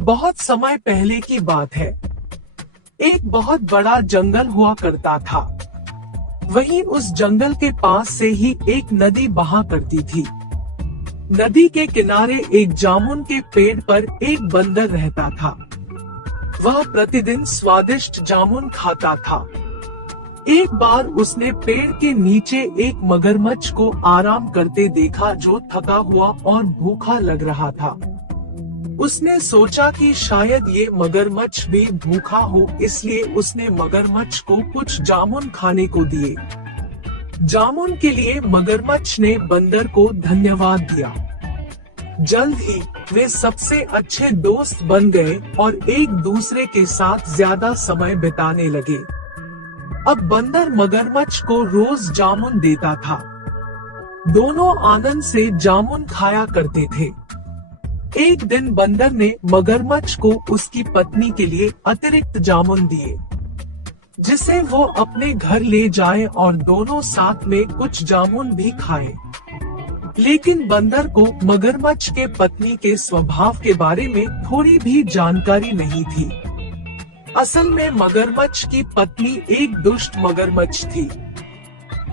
बहुत समय पहले की बात है। एक बहुत बड़ा जंगल हुआ करता था। वहीं उस जंगल के पास से ही एक नदी बहा करती थी। नदी के किनारे एक जामुन के पेड़ पर एक बंदर रहता था। वह प्रतिदिन स्वादिष्ट जामुन खाता था। एक बार उसने पेड़ के नीचे एक मगरमच्छ को आराम करते देखा, जो थका हुआ और भूखा लग रहा था। उसने सोचा कि शायद ये मगरमच्छ भी भूखा हो, इसलिए उसने मगरमच्छ को कुछ जामुन खाने को दिए। जामुन के लिए मगरमच्छ ने बंदर को धन्यवाद दिया। जल्द ही वे सबसे अच्छे दोस्त बन गए और एक दूसरे के साथ ज्यादा समय बिताने लगे। अब बंदर मगरमच्छ को रोज जामुन देता था। दोनों आनंद से जामुन खाया करते थे। एक दिन बंदर ने मगरमच्छ को उसकी पत्नी के लिए अतिरिक्त जामुन दिए, जिसे वो अपने घर ले जाए और दोनों साथ में कुछ जामुन भी खाएं। लेकिन बंदर को मगरमच्छ के पत्नी के स्वभाव के बारे में थोड़ी भी जानकारी नहीं थी। असल में मगरमच्छ की पत्नी एक दुष्ट मगरमच्छ थी।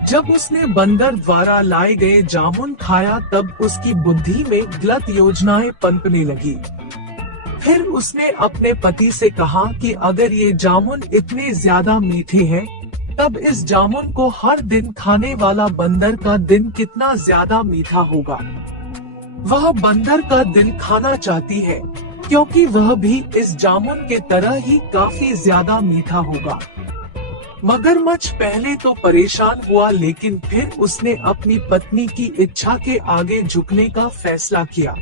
जब उसने बंदर द्वारा लाए गए जामुन खाया, तब उसकी बुद्धि में गलत योजनाएं पनपने लगी। फिर उसने अपने पति से कहा कि अगर ये जामुन इतने ज्यादा मीठे हैं, तब इस जामुन को हर दिन खाने वाला बंदर का दिन कितना ज्यादा मीठा होगा। वह बंदर का दिल खाना चाहती है, क्योंकि वह भी इस जामुन के तरह ही काफी ज्यादा मीठा होगा। मगरमच्छ पहले तो परेशान हुआ, लेकिन फिर उसने अपनी पत्नी की इच्छा के आगे झुकने का फैसला किया।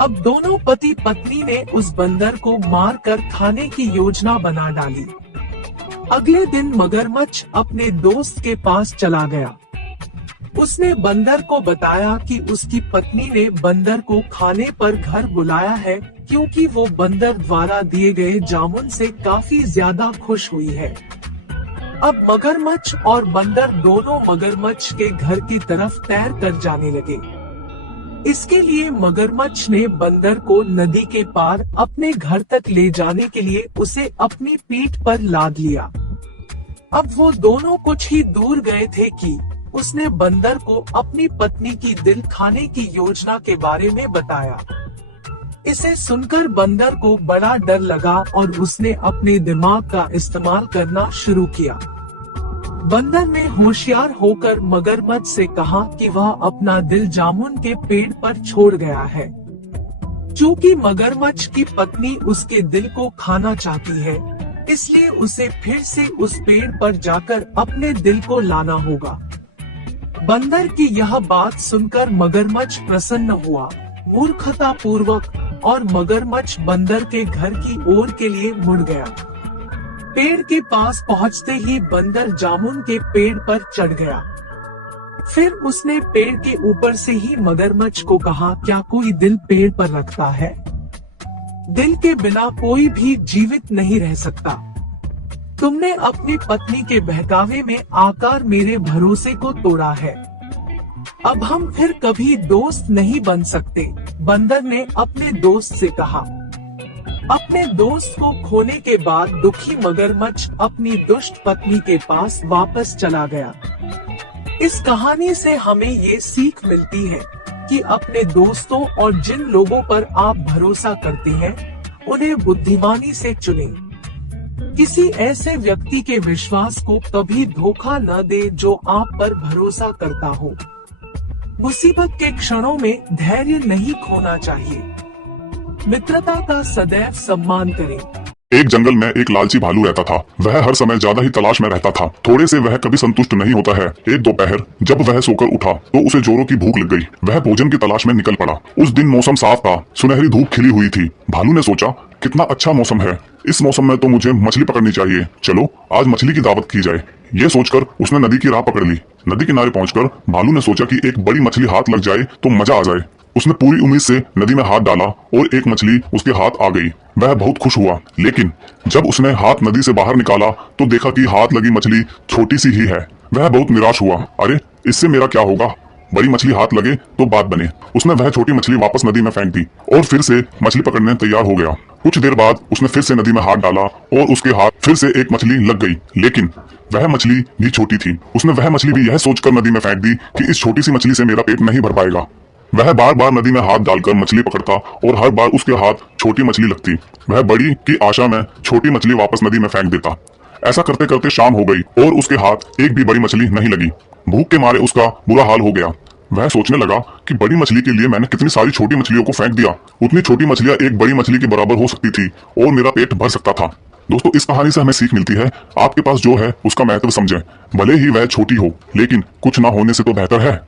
अब दोनों पति पत्नी ने उस बंदर को मारकर खाने की योजना बना डाली। अगले दिन मगरमच्छ अपने दोस्त के पास चला गया। उसने बंदर को बताया कि उसकी पत्नी ने बंदर को खाने पर घर बुलाया है, क्योंकि वो बंदर द्वारा दिए गए जामुन से काफी ज्यादा खुश हुई है। अब मगरमच्छ और बंदर दोनों मगरमच्छ के घर की तरफ तैर कर जाने लगे। इसके लिए मगरमच्छ ने बंदर को नदी के पार अपने घर तक ले जाने के लिए उसे अपनी पीठ पर लाद लिया। अब वो दोनों कुछ ही दूर गए थे कि उसने बंदर को अपनी पत्नी की दिल खाने की योजना के बारे में बताया। इसे सुनकर बंदर को बड़ा डर लगा और उसने अपने दिमाग का इस्तेमाल करना शुरू किया। बंदर ने होशियार होकर मगरमच्छ से कहा कि वह अपना दिल जामुन के पेड़ पर छोड़ गया है। चूंकि मगरमच्छ की पत्नी उसके दिल को खाना चाहती है, इसलिए उसे फिर से उस पेड़ पर जाकर अपने दिल को लाना होगा। बंदर की यह बात सुनकर मगरमच्छ प्रसन्न हुआ, मूर्खता पूर्वक, और मगरमच्छ बंदर के घर की ओर के लिए मुड़ गया। पेड़ के पास पहुंचते ही बंदर जामुन के पेड़ पर चढ़ गया। फिर उसने पेड़ के ऊपर से ही मगरमच्छ को कहा, क्या कोई दिल पेड़ पर रखता है? दिल के बिना कोई भी जीवित नहीं रह सकता। तुमने अपनी पत्नी के बहकावे में आकर मेरे भरोसे को तोड़ा है। अब हम फिर कभी दोस्त नहीं बन सकते, बंदर ने अपने दोस्त से कहा। अपने दोस्त को खोने के बाद दुखी मगरमच्छ अपनी दुष्ट पत्नी के पास वापस चला गया। इस कहानी से हमें ये सीख मिलती है कि अपने दोस्तों और जिन लोगों पर आप भरोसा करते हैं, उन्हें बुद्धिमानी से चुनें। किसी ऐसे व्यक्ति के विश्वास को कभी धोखा न दे जो आप पर भरोसा करता हो। मुसीबत के क्षणों में धैर्य नहीं खोना चाहिए। मित्रता का सदैव सम्मान करें। एक जंगल में एक लालची भालू रहता था। वह हर समय ज्यादा ही तलाश में रहता था। थोड़े से वह कभी संतुष्ट नहीं होता है। एक दोपहर जब वह सोकर उठा तो उसे जोरों की भूख लग गई। वह भोजन की तलाश में निकल पड़ा। उस दिन मौसम साफ था, सुनहरी धूप खिली हुई थी। भालू ने सोचा, कितना अच्छा मौसम है, इस मौसम में तो मुझे मछली पकड़नी चाहिए। चलो आज मछली की दावत की जाए। ये सोचकर उसने नदी की राह पकड़ ली। नदी किनारे पहुंचकर भालू ने सोचा कि एक बड़ी मछली हाथ लग जाए तो मजा आ जाए। उसने पूरी उम्मीद से नदी में हाथ डाला और एक मछली उसके हाथ आ गई। वह बहुत खुश हुआ, लेकिन जब उसने हाथ नदी से बाहर निकाला तो देखा कि हाथ लगी मछली छोटी सी ही है। वह बहुत निराश हुआ। अरे इससे मेरा क्या होगा? बड़ी मछली हाथ लगे तो बात बने। उसने वह छोटी मछली वापस नदी में फेंक दी और फिर से मछली पकड़ने तैयार हो गया। कुछ देर बाद उसने फिर से नदी में हाथ डाला और उसके हाथ फिर से एक मछली लग गई, लेकिन वह मछली भी छोटी थी। उसने वह मछली भी यह सोचकर नदी में फेंक दी कि इस छोटी सी मछली से मेरा पेट नहीं भर पाएगा। वह बार बार नदी में हाथ डालकर मछली पकड़ता और हर बार उसके हाथ छोटी मछली लगती। वह बड़ी की आशा में छोटी मछली वापस नदी में फेंक देता। ऐसा करते करते शाम हो गई और उसके हाथ एक भी बड़ी मछली नहीं लगी। भूख के मारे उसका बुरा हाल हो गया। वह सोचने लगा कि बड़ी मछली के लिए मैंने कितनी सारी छोटी मछलियों को फेंक दिया। उतनी छोटी मछलियां एक बड़ी मछली के बराबर हो सकती थी और मेरा पेट भर सकता था। दोस्तों, इस कहानी से हमें सीख मिलती है, आपके पास जो है उसका महत्व समझें। भले ही वह छोटी हो, लेकिन कुछ ना होने से तो बेहतर है।